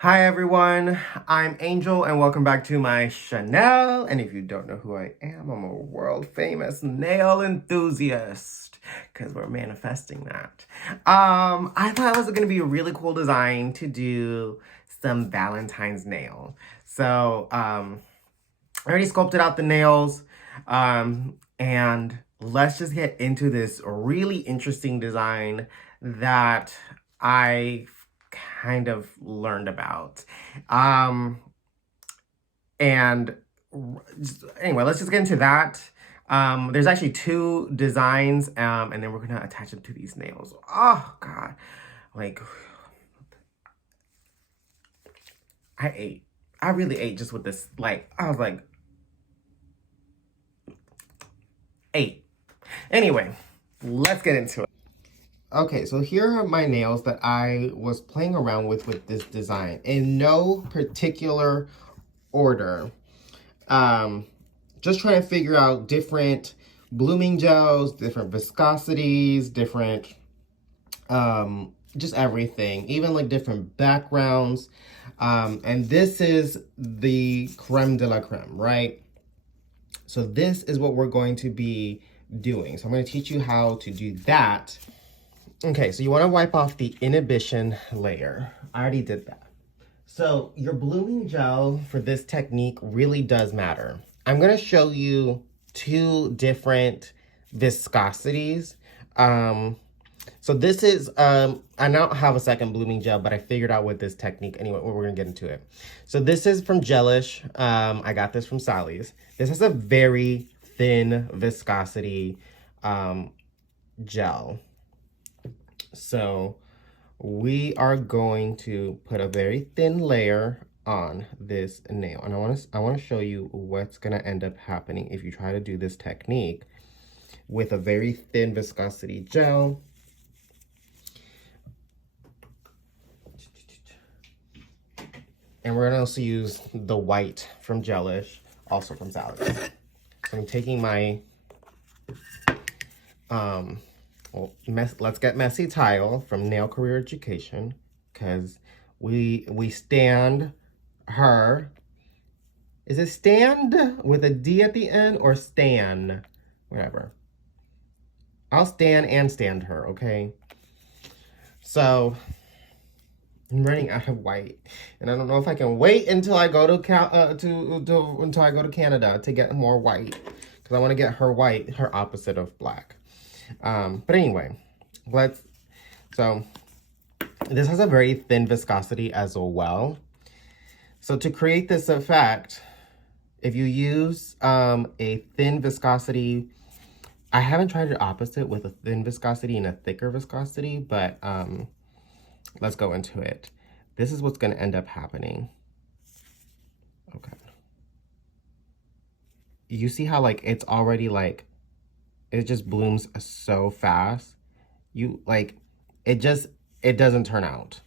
Hi everyone, I'm Angel and welcome back to my channel. And if you don't know who I am, I'm a world famous nail enthusiast because we're manifesting that. I thought it was gonna be a really cool design to do some Valentine's nail. I already sculpted out the nails, and let's just get into this really interesting design that I kind of learned about. Um, and anyway, let's just get into that. There's actually two designs, and then we're gonna attach them to these nails. Oh God, like I ate. I really ate just with this. Like I was like, ate. Anyway, let's get into it. Okay, so here are my nails that I was playing around with this design in no particular order. Um, just trying to figure out different blooming gels, different viscosities, different, just everything, even like different backgrounds. And this is the creme de la creme, right? So this is what we're going to be doing. So I'm going to teach you how to do that. Okay, so you want to wipe off the inhibition layer. I already did that. So your blooming gel for this technique really does matter. I'm going to show you two different viscosities. So this is, I don't have a second blooming gel, but I figured out with this technique. Anyway, we're going to get into it. So this is from Gelish. I got this from Sally's. This is a very thin viscosity gel. So we are going to put a very thin layer on this nail. And I want to show you what's going to end up happening if you try to do this technique with a very thin viscosity gel. And we're going to also use the white from Gelish, also from Sally's. So I'm taking my Let's Get Messy tile from Nail Career Education, because we stand her. Is it stand with a D at the end or stan? Whatever. I'll stand her, okay? So I'm running out of white, and I don't know if I can wait until I go to until I go to Canada to get more white, because I want to get her white, her opposite of black. But anyway, so this has a very thin viscosity as well. So to create this effect, if you use a thin viscosity, I haven't tried the opposite with a thin viscosity and a thicker viscosity, but let's go into it. This is what's going to end up happening. Okay. You see how like it's already like, it just blooms so fast. It doesn't turn out.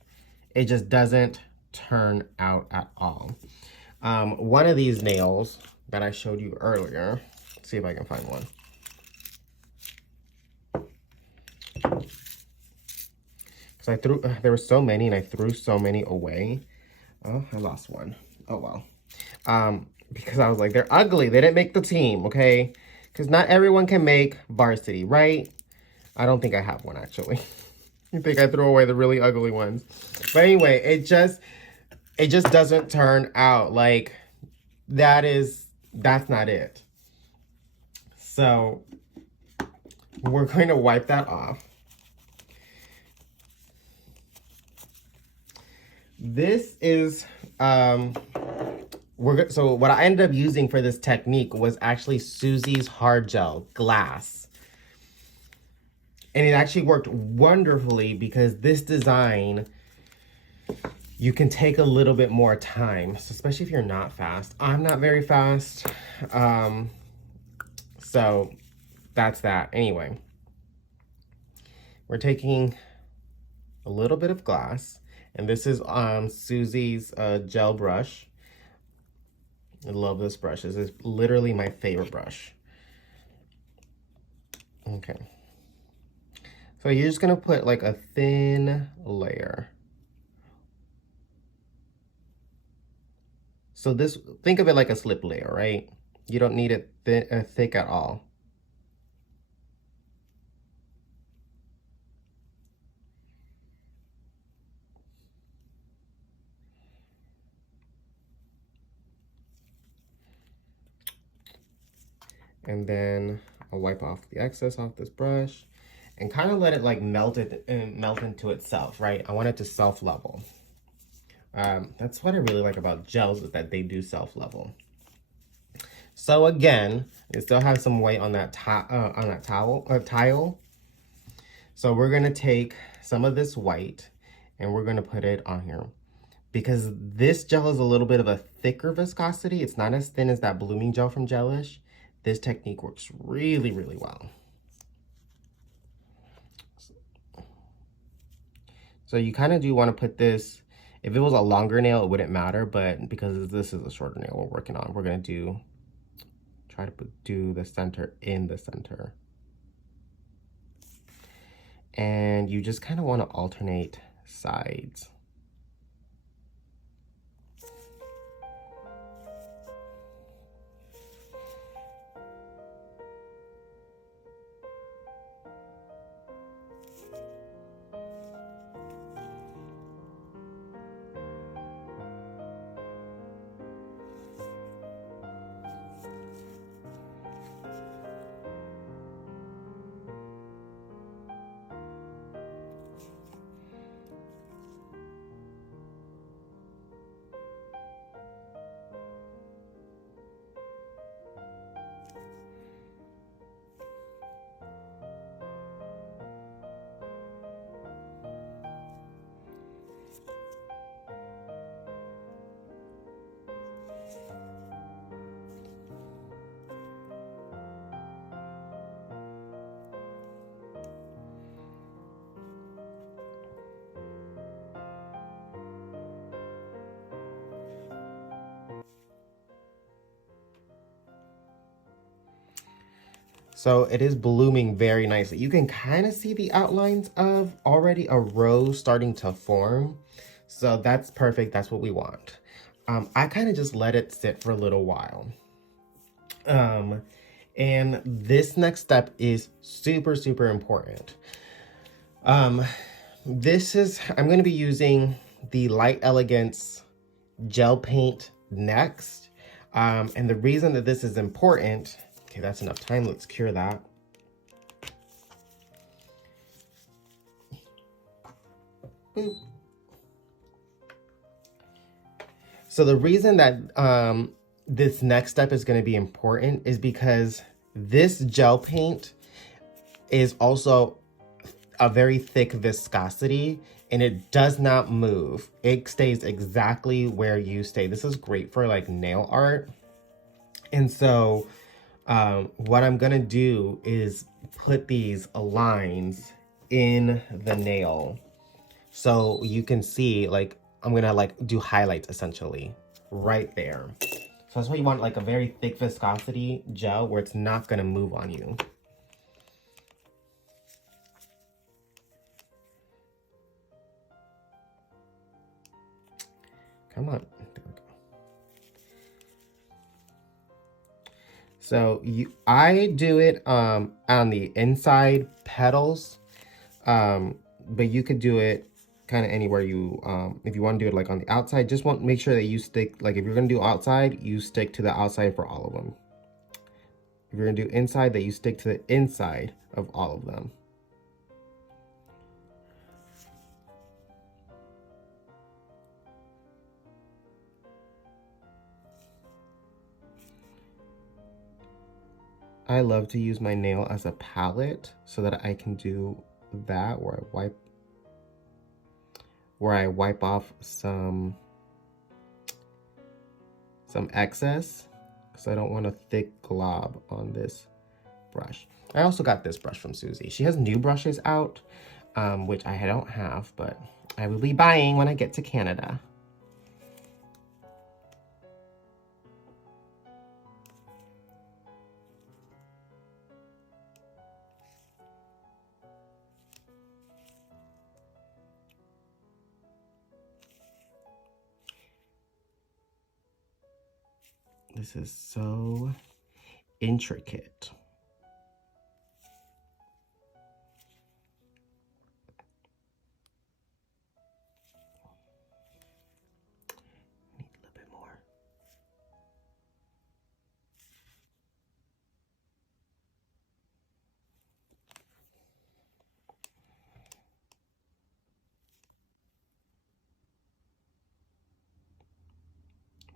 It just doesn't turn out at all. One of these nails that I showed you earlier, let's see if I can find one. Because there were so many and I threw so many away. Oh, I lost one. Oh, well. Because I was like, they're ugly. They didn't make the team, okay? Because not everyone can make varsity, right? I don't think I have one, actually. I think I threw away the really ugly ones. But anyway, it just doesn't turn out like that's not it. So we're going to wipe that off. This is, so what I ended up using for this technique was actually Susie's hard gel glass. And it actually worked wonderfully because this design, you can take a little bit more time, so especially if you're not fast. I'm not very fast. So that's that. Anyway, we're taking a little bit of glass, and this is Susie's gel brush. I love this brush. This is literally my favorite brush. Okay. So you're just gonna put like a thin layer. So this, think of it like a slip layer, right? You don't need it thick at all. And then I'll wipe off the excess off this brush and kind of let it like melt into itself, right? I want it to self-level. That's what I really like about gels, is that they do self-level. So again, it still has some weight on that tile. So we're gonna take some of this white and we're gonna put it on here. Because this gel is a little bit of a thicker viscosity, it's not as thin as that blooming gel from Gelish. This technique works really, really well. So you kind of do want to put this, if it was a longer nail, it wouldn't matter, but because this is a shorter nail we're working on, we're going to try to do the center in the center. And you just kind of want to alternate sides. So it is blooming very nicely. You can kind of see the outlines of already a rose starting to form. So that's perfect. That's what we want. I kind of just let it sit for a little while. And this next step is super, super important. I'm going to be using the Light Elegance gel paint next. And the reason that this is important, okay, that's enough time. Let's cure that. Boop. So the reason that this next step is going to be important is because this gel paint is also a very thick viscosity and it does not move. It stays exactly where you stay. This is great for like nail art. And so what I'm gonna do is put these lines in the nail so you can see, like, I'm gonna like do highlights essentially right there. So that's why you want like a very thick viscosity gel where it's not gonna move on you. Come on. There we go. So I do it on the inside petals, but you could do it kind of anywhere you if you want to do it like on the outside. Just make sure that you stick, like if you're gonna do outside, you stick to the outside for all of them. If you're gonna do inside, that you stick to the inside of all of them. I love to use my nail as a palette so that I can do that where I wipe off some excess, because I don't want a thick glob on this brush. I also got this brush from Susie. She has new brushes out, which I don't have, but I will be buying when I get to Canada. This is so intricate. Need a little bit more.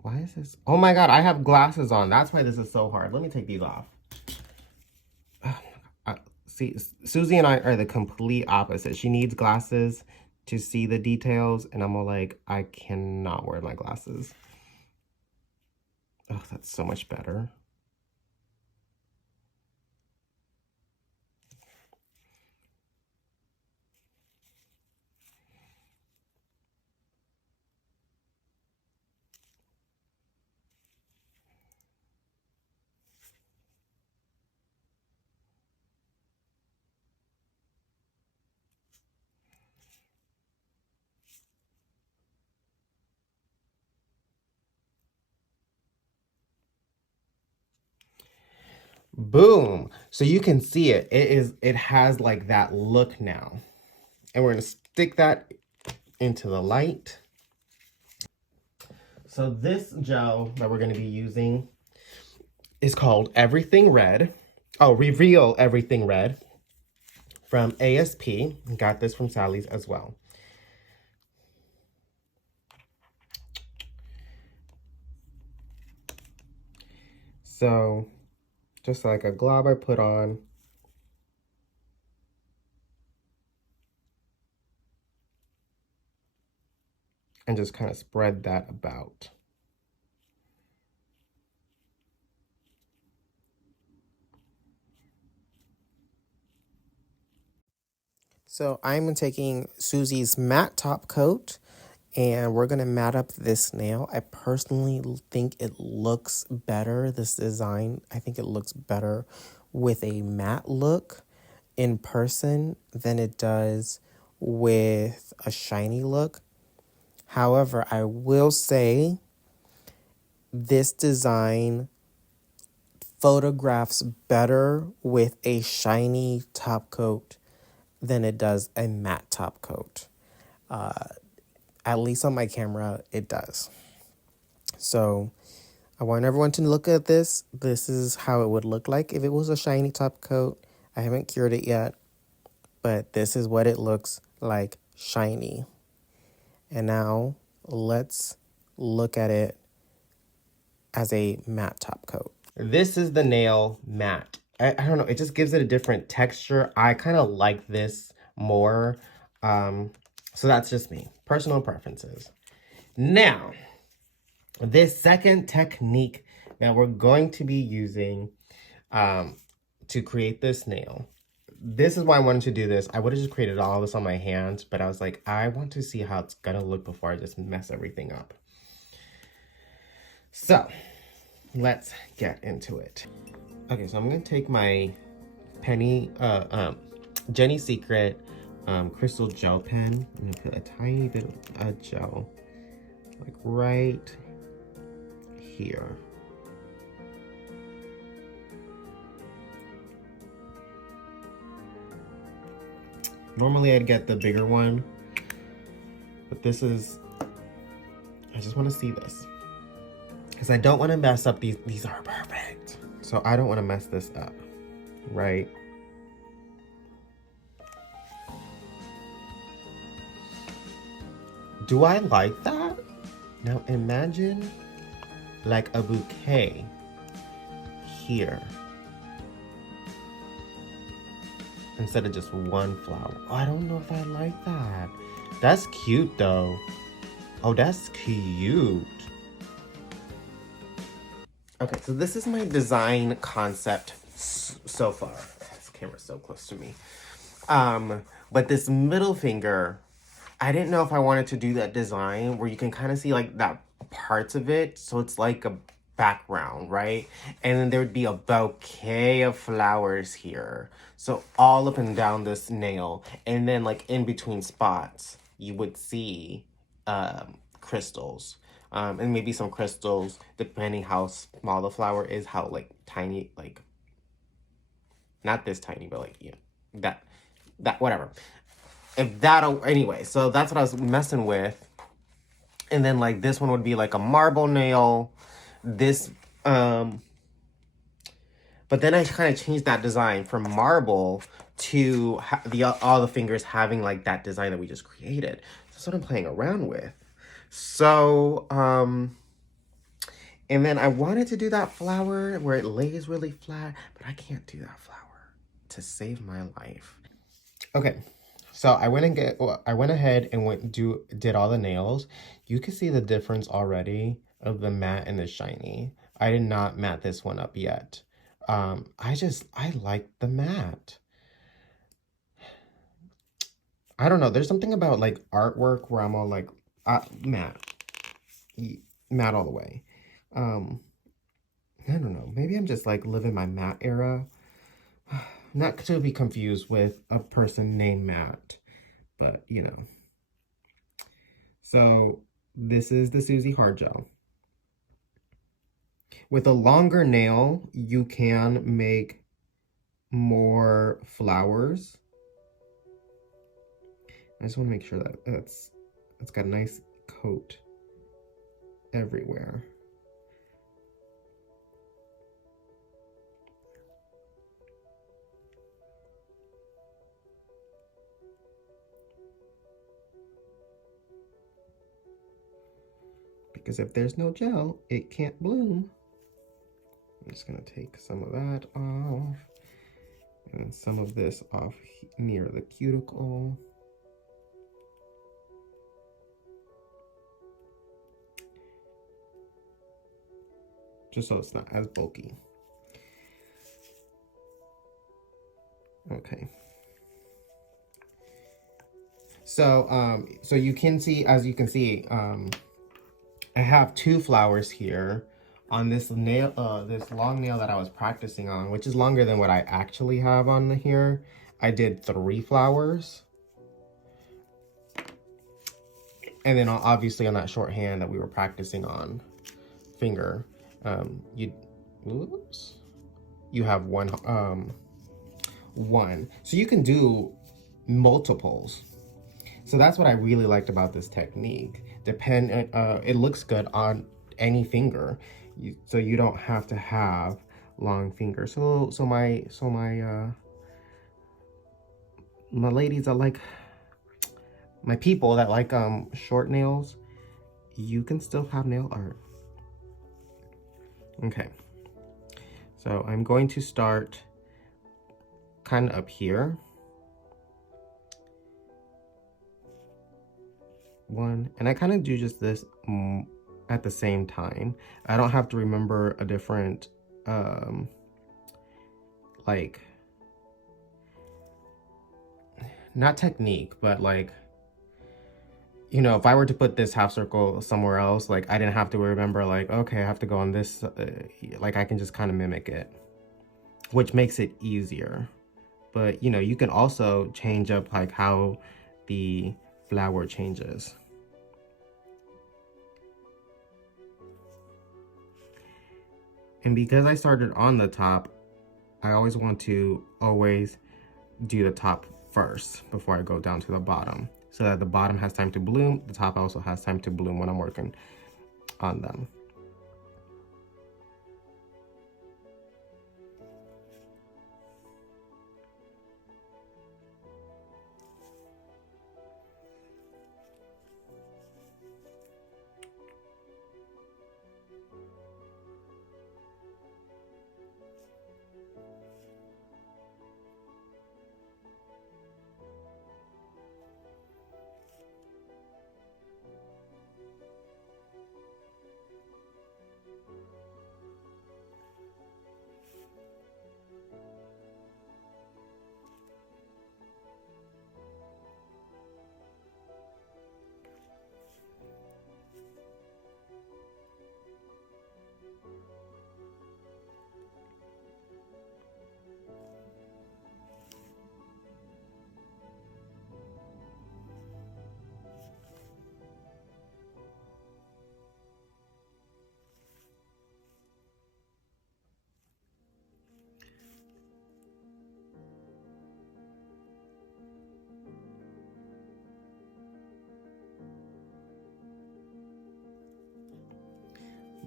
Why is this? Oh my God, I have glasses on. That's why this is so hard. Let me take these off. See, Susie and I are the complete opposite. She needs glasses to see the details, and I'm all like, I cannot wear my glasses. Oh, that's so much better. Boom. So you can see it. It has like that look now. And we're gonna stick that into the light. So this gel that we're gonna be using is called Everything Red. Oh, Reveal Everything Red from ASP. Got this from Sally's as well. So just like a glob I put on. And just kind of spread that about. So I'm taking Susie's matte top coat and we're going to matte up this nail. I personally think it looks better, this design. I think it looks better with a matte look in person than it does with a shiny look. However, I will say this design photographs better with a shiny top coat than it does a matte top coat. At least on my camera, it does. So I want everyone to look at this. This is how it would look like if it was a shiny top coat. I haven't cured it yet, but this is what it looks like shiny. And now let's look at it as a matte top coat. This is the nail matte. I don't know, it just gives it a different texture. I kind of like this more. So that's just me, personal preferences. Now, this second technique that we're going to be using to create this nail. This is why I wanted to do this. I would have just created all this on my hands, but I was like, I want to see how it's gonna look before I just mess everything up. So, let's get into it. Okay, so I'm gonna take my Jenny Secret crystal gel pen. I'm gonna put a tiny bit of gel, like right here. Normally I'd get the bigger one, but this is, I just want to see this. Because I don't want to mess up these are perfect. So I don't want to mess this up, right? Do I like that? Now imagine like a bouquet here. Instead of just one flower. Oh, I don't know if I like that. That's cute though. Oh, that's cute. Okay, so this is my design concept so far. This camera's so close to me. But this middle finger, I didn't know if I wanted to do that design where you can kind of see like that parts of it. So it's like a background, right? And then there would be a bouquet of flowers here. So all up and down this nail. And then like in between spots, you would see crystals. And maybe some crystals, depending how small the flower is, how like tiny, like not this tiny, but like, yeah, that whatever. If that'll, anyway, so that's what I was messing with. And then like this one would be like a marble nail. This, but then I kind of changed that design from marble to all the fingers having like that design that we just created. That's what I'm playing around with. So, and then I wanted to do that flower where it lays really flat, but I can't do that flower to save my life. Okay, so I went ahead and did all the nails. You can see the difference already of the matte and the shiny. I did not matte this one up yet. I like the matte. I don't know. There's something about like artwork where I'm all like, matte, matte all the way. I don't know. Maybe I'm just like living my matte era. Not to be confused with a person named Matt, but you know. So this is the Susie Hard Gel. With a longer nail, you can make more flowers. I just want to make sure that it's got a nice coat everywhere. Because if there's no gel, it can't bloom. I'm just gonna take some of that off, and then some of this off near the cuticle. Just so it's not as bulky. Okay. So, so you can see, as you can see, I have two flowers here on this nail, this long nail that I was practicing on, which is longer than what I actually have on here. I did 3 flowers. And then obviously on that short hand that we were practicing on, finger, you have one. So you can do multiples. So that's what I really liked about this technique. It looks good on any finger, so you don't have to have long fingers. So my ladies that like, my people that like short nails, you can still have nail art. Okay, so I'm going to start kind of up here. One, and I kind of do just this at the same time. I don't have to remember a different like, not technique, but like, you know, if I were to put this half circle somewhere else, like I didn't have to remember like, okay, I have to go on this, like I can just kind of mimic it, which makes it easier. But you know, you can also change up like how the flower changes. And because I started on the top, I always want to do the top first before I go down to the bottom, so that the bottom has time to bloom, the top also has time to bloom when I'm working on them.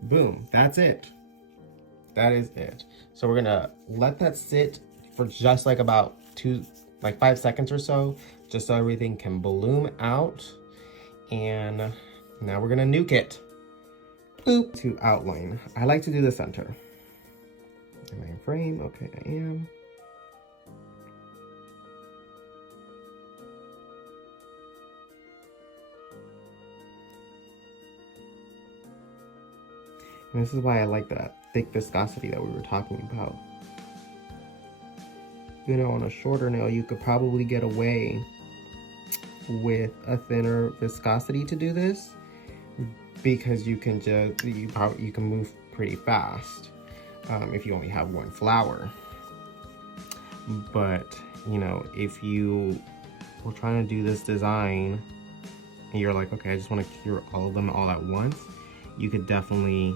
Boom, that's it. That is it. So we're gonna let that sit for just like about 5 seconds or so, just so everything can bloom out. And now we're gonna nuke it. Boop. To outline, I like to do the center. Am I in frame? Okay, I am. And this is why I like that thick viscosity that we were talking about. You know, on a shorter nail, you could probably get away with a thinner viscosity to do this, because you can you can move pretty fast if you only have one flower. But you know, if you were trying to do this design and you're like, okay, I just want to cure all of them all at once, you could definitely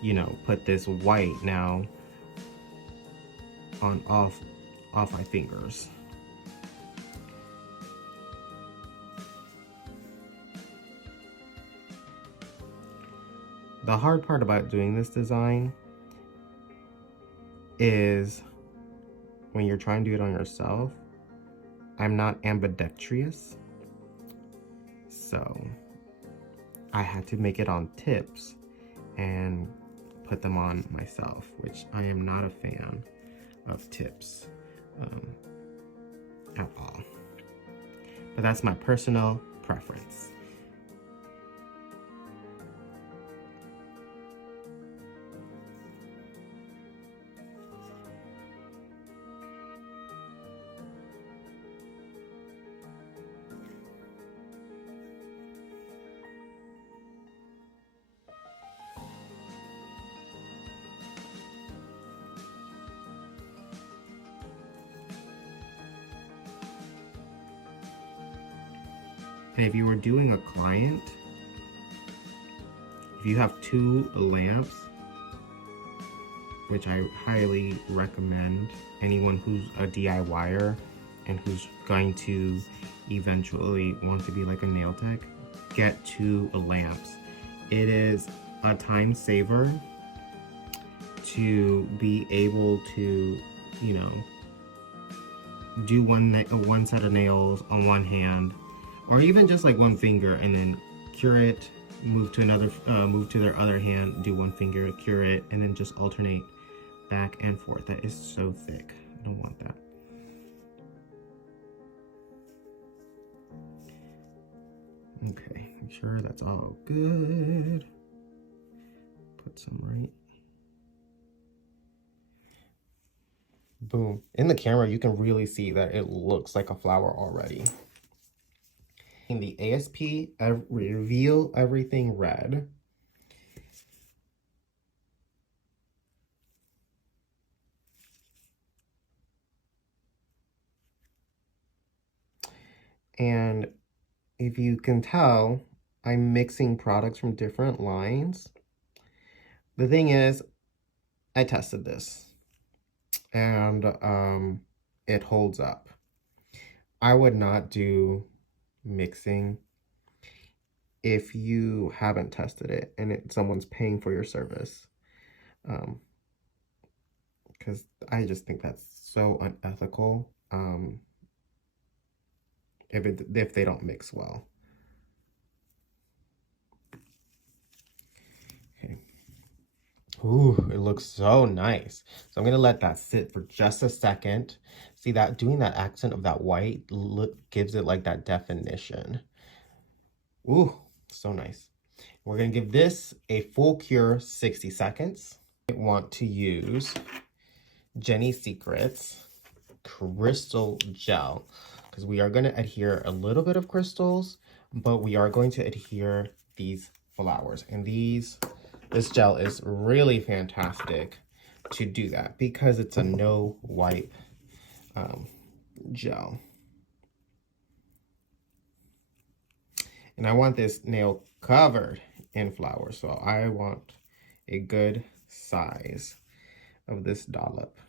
you know, put this white now on off my fingers. The hard part about doing this design is when you're trying to do it on yourself. I'm not ambidextrous, so I had to make it on tips and put them on myself, which I am not a fan of tips at all. But that's my personal preference. And if you were doing a client, if you have 2 lamps, which I highly recommend anyone who's a DIYer and who's going to eventually want to be like a nail tech, get 2 lamps. It is a time saver to be able to, you know, do one set of nails on one hand, or even just like one finger, and then cure it, move to their other hand, do one finger, cure it, and then just alternate back and forth. That is so thick. I don't want that. Okay, make sure that's all good. Put some right. Boom. In the camera, you can really see that it looks like a flower already. In the ASP, reveal everything red. And if you can tell, I'm mixing products from different lines. The thing is, I tested this and it holds up. I would not do mixing if you haven't tested it and someone's paying for your service, because I just think that's so unethical if they don't mix well. Okay. Ooh, it looks so nice. So I'm gonna let that sit for just a second. See that doing that accent of that white gives it like that definition. Ooh, so nice. We're gonna give this a full cure 60 seconds. I want to use Jenny Secrets crystal gel, because we are going to adhere a little bit of crystals, but we are going to adhere these flowers. And this gel is really fantastic to do that because it's a no wipe gel. And I want this nail covered in flowers, so I want a good size of this dollop.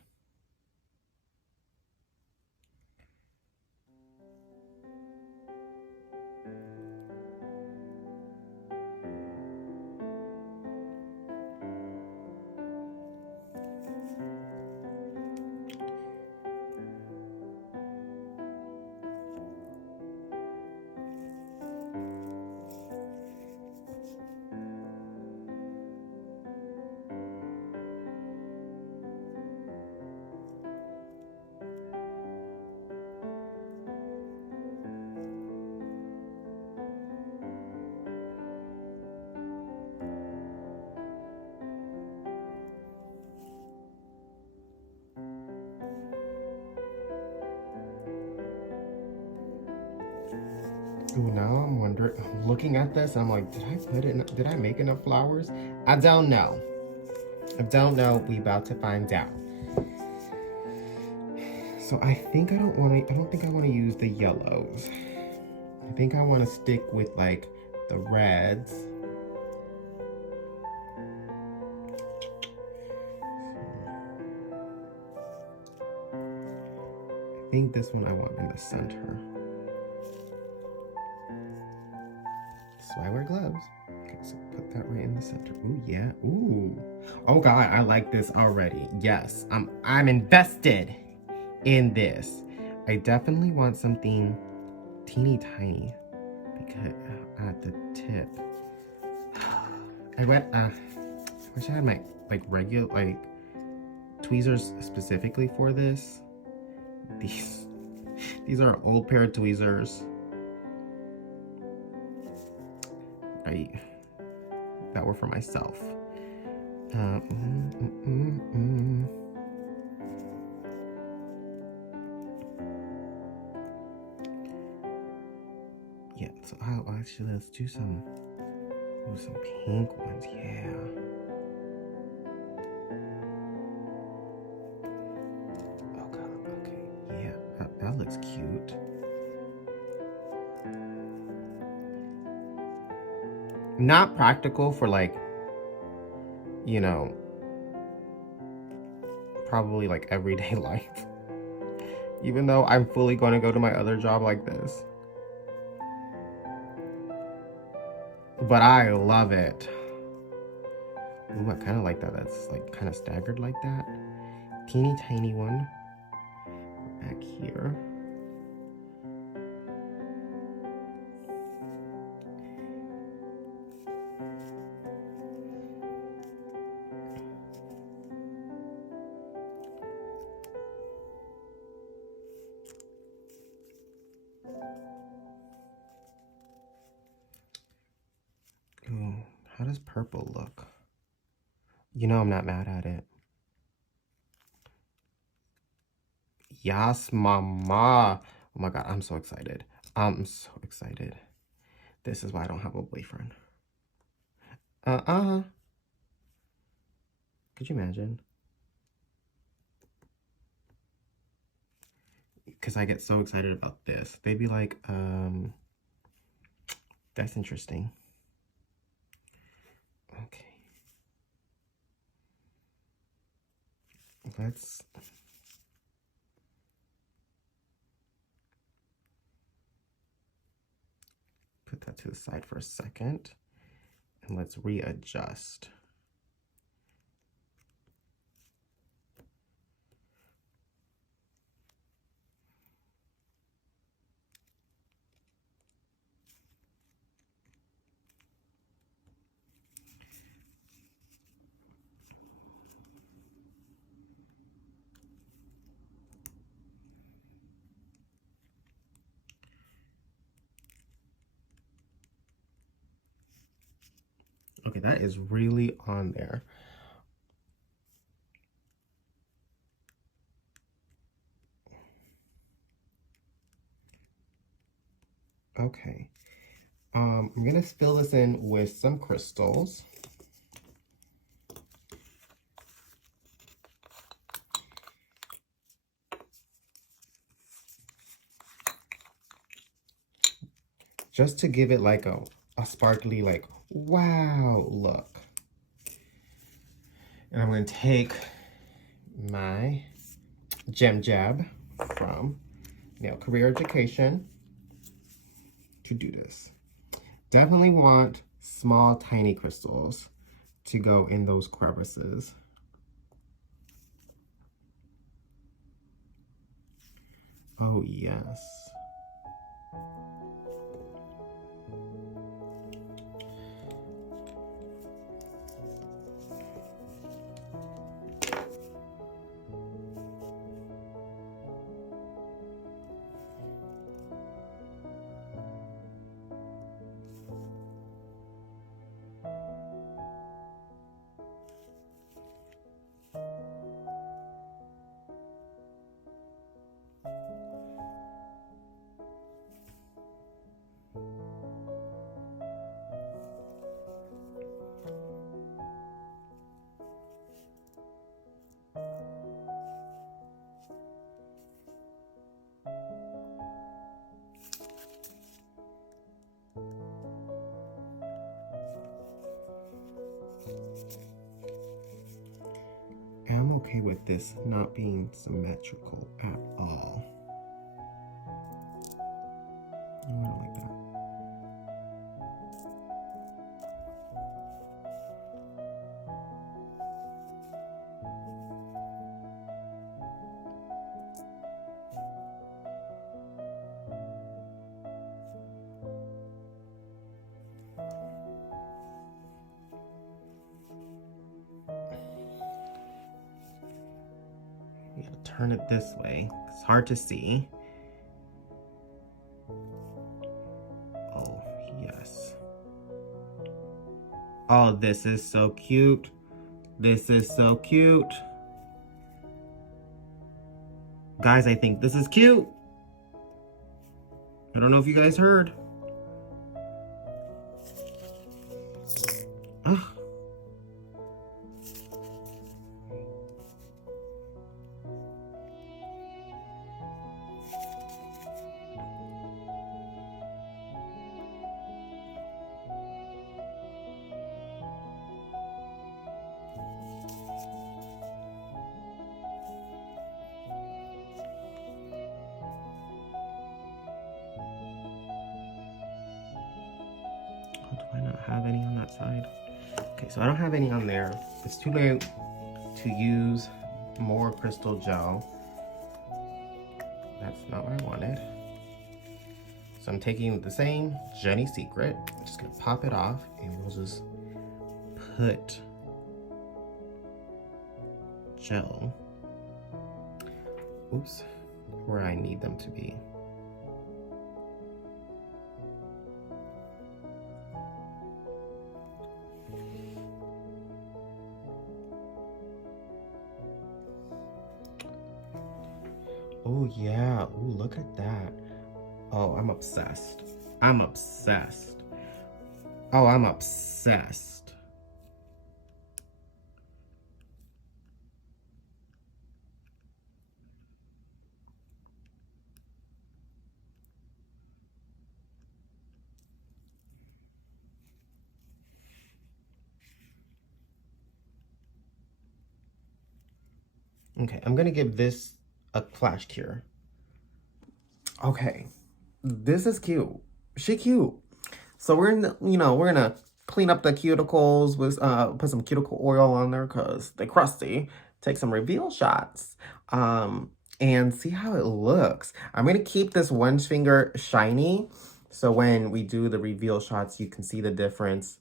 Ooh, now I'm wondering, I'm looking at this, I'm like, did I make enough flowers? I don't know. I don't know. We about to find out. So I think I don't think I want to use the yellows. I think I want to stick with like the reds. I think this one I want in the center. So I wear gloves. Okay, so put that right in the center. Ooh, yeah. Ooh. Oh God, I like this already. Yes, I'm invested in this. I definitely want something teeny tiny because at the tip. I wish I had my like regular like tweezers specifically for this. These are an old pair of tweezers. That were for myself. Yeah, so actually let's do some pink ones, yeah. Okay, yeah, that looks cute. Not practical for like, you know, probably like everyday life. Even though I'm fully going to go to my other job like this. But I love it. Ooh, I kind of like that. That's like kind of staggered like that. Teeny tiny one back here. Ooh, how does purple look? You know I'm not mad at it. Yes, mama. Oh my God, I'm so excited. I'm so excited. This is why I don't have a boyfriend. Could you imagine? Because I get so excited about this. They'd be like, that's interesting. Okay. Let's put that to the side for a second. And let's readjust. Okay, that is really on there. Okay. I'm gonna fill this in with some crystals. Just to give it like a sparkly, like, wow look. And I'm gonna take my gem jab from Nail Career Education to do this. Definitely want small, tiny crystals to go in those crevices. Oh, yes. And I'm okay with this not being symmetrical at all. I don't like that. You gotta turn it this way. It's hard to see. Oh, yes. Oh, this is so cute. This is so cute. Guys, I think this is cute. I don't know if you guys heard. Ugh. Do I not have any on that side? Okay, so I don't have any on there. It's too late to use more crystal gel. That's not what I wanted. So I'm taking the same Jenny Secret. I'm just gonna pop it off and we'll just put gel, oops, where I need them to be. Oh yeah, ooh, look at that. Oh, I'm obsessed. I'm obsessed. Oh, I'm obsessed. Okay, I'm gonna give this a flash cure. Okay, this is cute. She cute. So we're in the, we're gonna clean up the cuticles with put some cuticle oil on there because they're crusty. Take some reveal shots. And see how it looks. I'm gonna keep this one finger shiny so when we do the reveal shots, you can see the difference.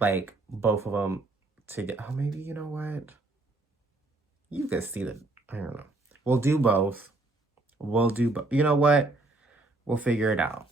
Like both of them together. Oh, maybe you know what? You can see the, I don't know. We'll do both. We'll do both. You know what? We'll figure it out.